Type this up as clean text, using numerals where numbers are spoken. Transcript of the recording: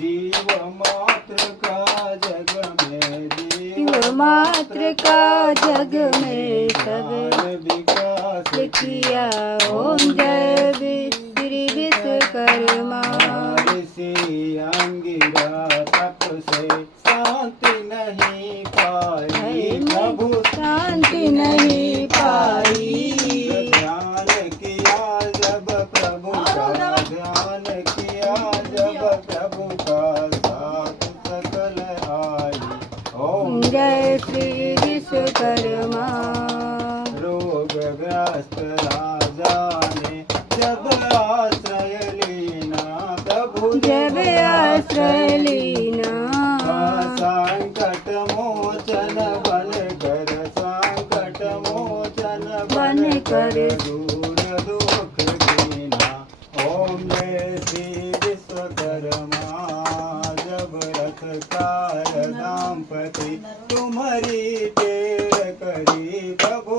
जीव मात्र का जग में जीव मात्र का जग में सब विकास किया। ओम जय श्री विश्वकर्मा। ऋषि अंगिरा तप से शांति नहीं पाई, प्रभु शांति नहीं पाई। ध्यान किया जब प्रभु का, ध्यान किया जब प्रभु का, साथ सकल आई। ओम जय श्री विश्वकर्मा। रोग ग्रस्त राजा ने जब आश्रय लीना, प्रभु जब आश्रय लीना, संकट मोचन बन कर, संकट मोचन बन कर दूर दुख दीना। ओम जय श्री विश्वकर्मा। जब रथ कार दाम्पति तुम्हारी टेर करी, प्रभु